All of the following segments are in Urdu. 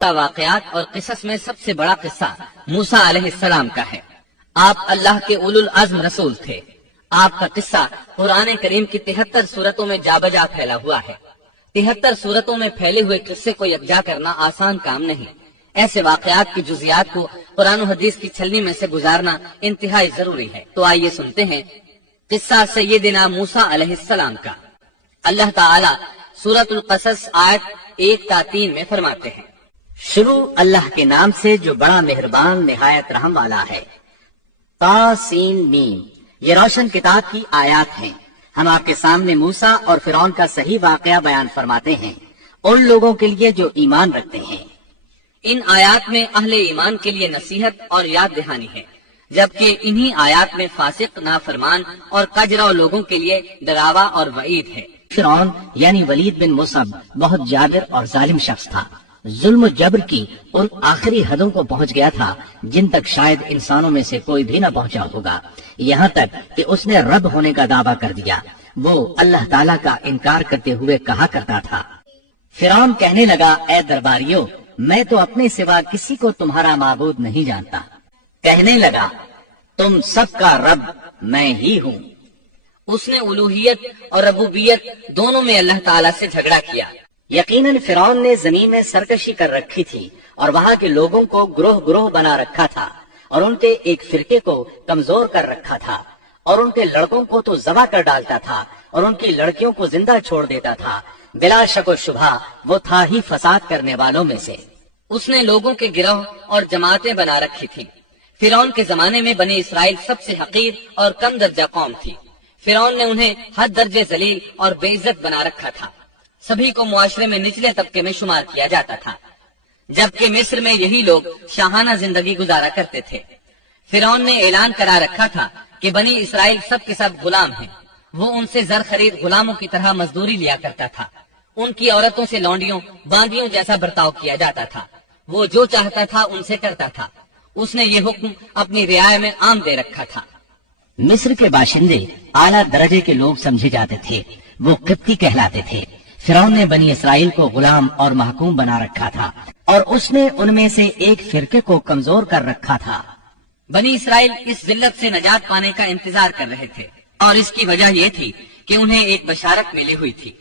واقعات اور قصص میں سب سے بڑا قصہ موسیٰ علیہ السلام کا ہے۔ آپ اللہ کے اولو العزم رسول تھے۔ آپ کا قصہ قرآن کریم کی 73 سورتوں میں جا بجا پھیلا ہوا ہے۔ 73 سورتوں میں پھیلے ہوئے قصے کو یکجا کرنا آسان کام نہیں۔ ایسے واقعات کی جزیات کو قرآن و حدیث کی چھلنی میں سے گزارنا انتہائی ضروری ہے۔ تو آئیے سنتے ہیں قصہ سیدنا موسیٰ علیہ السلام کا۔ اللہ تعالی سورۃ القصص آیت 1 تا 3 میں فرماتے ہیں، شروع اللہ کے نام سے جو بڑا مہربان نہایت رحم والا ہے۔ طاسین میم، یہ روشن کتاب کی آیات ہیں۔ ہم آپ کے سامنے موسیٰ اور فرعون کا صحیح واقعہ بیان فرماتے ہیں ان لوگوں کے لیے جو ایمان رکھتے ہیں۔ ان آیات میں اہل ایمان کے لیے نصیحت اور یاد دہانی ہے، جبکہ انہی آیات میں فاسق، نافرمان اور کجرو لوگوں کے لیے ڈراوا اور وعید ہے۔ فرعون یعنی ولید بن مصعب بہت جابر اور ظالم شخص تھا۔ ظلم و جبر کی ان آخری حدوں کو پہنچ گیا تھا جن تک شاید انسانوں میں سے کوئی بھی نہ پہنچا ہوگا، یہاں تک کہ اس نے رب ہونے کا دعویٰ کر دیا۔ وہ اللہ تعالیٰ کا انکار کرتے ہوئے کہا کرتا تھا، فرعون کہنے لگا، اے درباریوں، میں تو اپنے سوا کسی کو تمہارا معبود نہیں جانتا۔ کہنے لگا، تم سب کا رب میں ہی ہوں۔ اس نے الوہیت اور ربوبیت دونوں میں اللہ تعالیٰ سے جھگڑا کیا۔ یقیناً فرعون نے زمین میں سرکشی کر رکھی تھی اور وہاں کے لوگوں کو گروہ گروہ بنا رکھا تھا اور ان کے ایک فرقے کو کمزور کر رکھا تھا، اور ان کے لڑکوں کو تو ذبح کر ڈالتا تھا اور ان کی لڑکیوں کو زندہ چھوڑ دیتا تھا۔ بلا شک و شبہ وہ تھا ہی فساد کرنے والوں میں سے۔ اس نے لوگوں کے گروہ اور جماعتیں بنا رکھی تھی۔ فرعون کے زمانے میں بنی اسرائیل سب سے حقیر اور کم درجہ قوم تھی۔ فرعون نے انہیں حد درجے ذلیل اور بے عزت بنا رکھا تھا۔ سبھی کو معاشرے میں نچلے طبقے میں شمار کیا جاتا تھا، جبکہ مصر میں یہی لوگ شاہانہ زندگی گزارا کرتے تھے۔ فرعون نے اعلان کرا رکھا تھا کہ بنی اسرائیل سب کے سب غلام ہیں۔ وہ ان سے زر خرید غلاموں کی طرح مزدوری لیا کرتا تھا۔ ان کی عورتوں سے لونڈیوں باندیوں جیسا برتاؤ کیا جاتا تھا۔ وہ جو چاہتا تھا ان سے کرتا تھا۔ اس نے یہ حکم اپنی رعایا میں عام دے رکھا تھا۔ مصر کے باشندے اعلیٰ درجے کے لوگ سمجھے جاتے تھے، وہ قبطی کہلاتے تھے۔ فرعون نے بنی اسرائیل کو غلام اور محکوم بنا رکھا تھا اور اس نے ان میں سے ایک فرقے کو کمزور کر رکھا تھا۔ بنی اسرائیل اس ذلت سے نجات پانے کا انتظار کر رہے تھے، اور اس کی وجہ یہ تھی کہ انہیں ایک بشارت ملی ہوئی تھی۔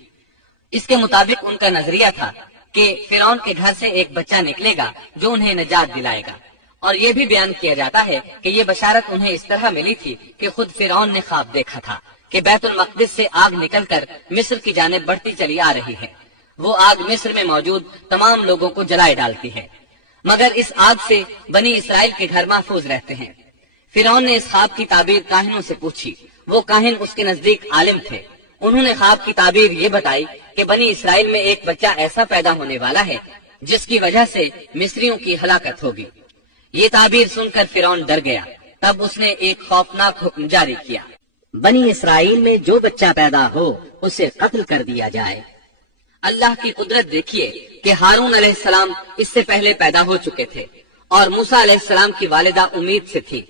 اس کے مطابق ان کا نظریہ تھا کہ فرعون کے گھر سے ایک بچہ نکلے گا جو انہیں نجات دلائے گا، اور یہ بھی بیان کیا جاتا ہے کہ یہ بشارت انہیں اس طرح ملی تھی کہ خود فرعون نے خواب دیکھا تھا کہ بیت المقدس سے آگ نکل کر مصر کی جانب بڑھتی چلی آ رہی ہے۔ وہ آگ مصر میں موجود تمام لوگوں کو جلائے ڈالتی ہے، مگر اس آگ سے بنی اسرائیل کے گھر محفوظ رہتے ہیں۔ فرعون نے اس خواب کی تعبیر کاہنوں سے پوچھی۔ وہ کاہن اس کے نزدیک عالم تھے۔ انہوں نے خواب کی تعبیر یہ بتائی کہ بنی اسرائیل میں ایک بچہ ایسا پیدا ہونے والا ہے جس کی وجہ سے مصریوں کی ہلاکت ہوگی۔ یہ تعبیر سن کر فرعون ڈر گیا۔ تب اس نے ایک خوفناک حکم جاری کیا، بنی اسرائیل میں جو بچہ پیدا ہو اسے قتل کر دیا جائے۔ اللہ کی قدرت دیکھیے کہ ہارون علیہ السلام اس سے پہلے پیدا ہو چکے تھے اور موسیٰ علیہ السلام کی والدہ امید سے تھی۔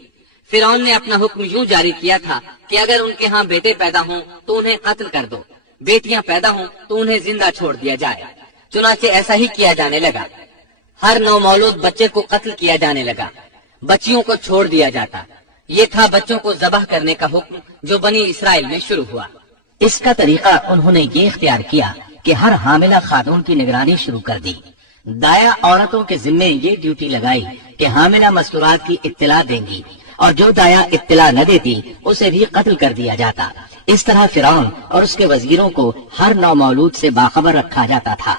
فرعون نے اپنا حکم یوں جاری کیا تھا کہ اگر ان کے ہاں بیٹے پیدا ہوں تو انہیں قتل کر دو، بیٹیاں پیدا ہوں تو انہیں زندہ چھوڑ دیا جائے۔ چنانچہ ایسا ہی کیا جانے لگا۔ ہر نو مولود بچے کو قتل کیا جانے لگا، بچیوں کو چھوڑ دیا جاتا۔ یہ تھا بچوں کو ذبح کرنے کا حکم جو بنی اسرائیل میں شروع ہوا۔ اس کا طریقہ انہوں نے یہ اختیار کیا کہ ہر حاملہ خاتون کی نگرانی شروع کر دی۔ دایا عورتوں کے ذمے یہ ڈیوٹی لگائی کہ حاملہ مستورات کی اطلاع دیں گی، اور جو دایا اطلاع نہ دیتی اسے بھی قتل کر دیا جاتا۔ اس طرح فرعون اور اس کے وزیروں کو ہر نو مولود سے باخبر رکھا جاتا تھا۔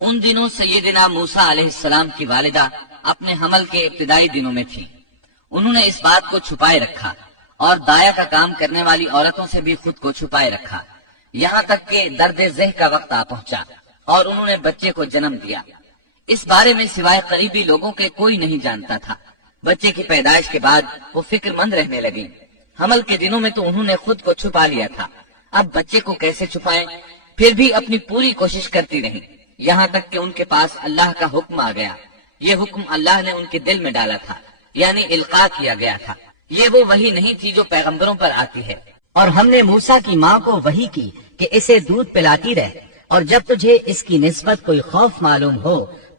ان دنوں سیدنا موسیٰ علیہ السلام کی والدہ اپنے حمل کے ابتدائی دنوں میں تھی۔ انہوں نے اس بات کو چھپائے رکھا اور دایا کا کام کرنے والی عورتوں سے بھی خود کو چھپائے رکھا، یہاں تک کہ درد ذہ کا وقت آ پہنچا اور انہوں نے بچے کو جنم دیا۔ اس بارے میں سوائے قریبی لوگوں کے کوئی نہیں جانتا تھا۔ بچے کی پیدائش کے بعد وہ فکر مند رہنے لگی۔ حمل کے دنوں میں تو انہوں نے خود کو چھپا لیا تھا، اب بچے کو کیسے چھپائیں؟ پھر بھی اپنی پوری کوشش کرتی رہی، یہاں تک کہ ان کے پاس اللہ کا حکم آ گیا۔ یہ حکم اللہ نے ان کے دل میں ڈالا تھا، یعنی القاء کیا گیا تھا۔ یہ وہ وحی نہیں تھی جو پیغمبروں پر آتی ہے۔ اور ہم نے موسیٰ کی ماں کو وحی کی کہ اسے دودھ پلاتی رہ، اور جب تجھے اس کی نسبت کوئی خوف معلوم ہو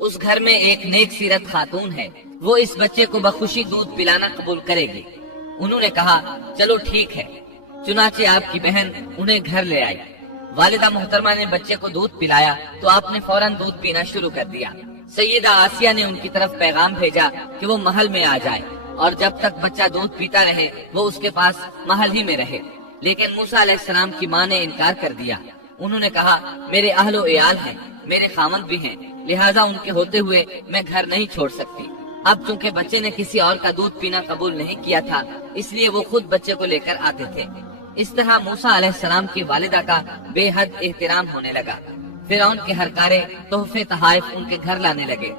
اس گھر میں ایک نیک سیرت خاتون ہے، وہ اس بچے کو بخوشی دودھ پلانا قبول کرے گی۔ انہوں نے کہا چلو ٹھیک ہے۔ چنانچہ آپ کی بہن انہیں گھر لے آئی۔ والدہ محترمہ نے بچے کو دودھ پلایا تو آپ نے فوراً دودھ پینا شروع کر دیا۔ سیدہ آسیہ نے ان کی طرف پیغام بھیجا کہ وہ محل میں آ جائے اور جب تک بچہ دودھ پیتا رہے وہ اس کے پاس محل ہی میں رہے، لیکن موسیٰ علیہ السلام کی ماں نے انکار کر دیا۔ انہوں نے کہا میرے اہل و عیال ہیں، میرے خامند بھی ہیں، لہٰذا ان کے ہوتے ہوئے میں گھر نہیں چھوڑ سکتی۔ اب چونکہ بچے نے کسی اور کا دودھ پینا قبول نہیں کیا تھا، اس لیے وہ خود بچے کو لے کر آتے تھے۔ اس طرح موسیٰ علیہ السلام کی والدہ کا بے حد احترام ہونے لگا۔ فرعون کے ہر کارے تحفے تحائف ان کے گھر لانے لگے۔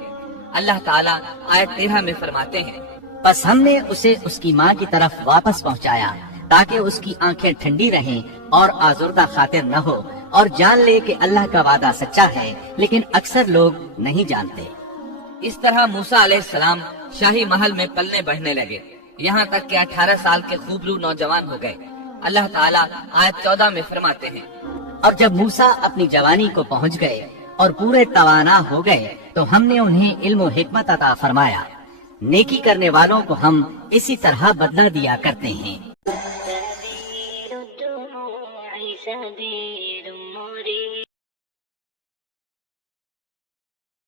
اللہ تعالیٰ آیت 13 میں فرماتے ہیں، بس ہم نے اسے اس کی ماں کی طرف واپس پہنچایا تاکہ اس کی آنکھیں ٹھنڈی رہیں اور آزردہ خاطر نہ ہو، اور جان لے کہ اللہ کا وعدہ سچا ہے، لیکن اکثر لوگ نہیں جانتے۔ اس طرح موسیٰ علیہ السلام شاہی محل میں پلنے بڑھنے لگے، یہاں تک کہ 18 سال کے خوبلو نوجوان ہو گئے۔ اللہ تعالیٰ آیت 14 میں فرماتے ہیں، اور جب موسیٰ اپنی جوانی کو پہنچ گئے اور پورے توانا ہو گئے تو ہم نے انہیں علم و حکمت عطا فرمایا۔ نیکی کرنے والوں کو ہم اسی طرح بدلہ دیا کرتے ہیں۔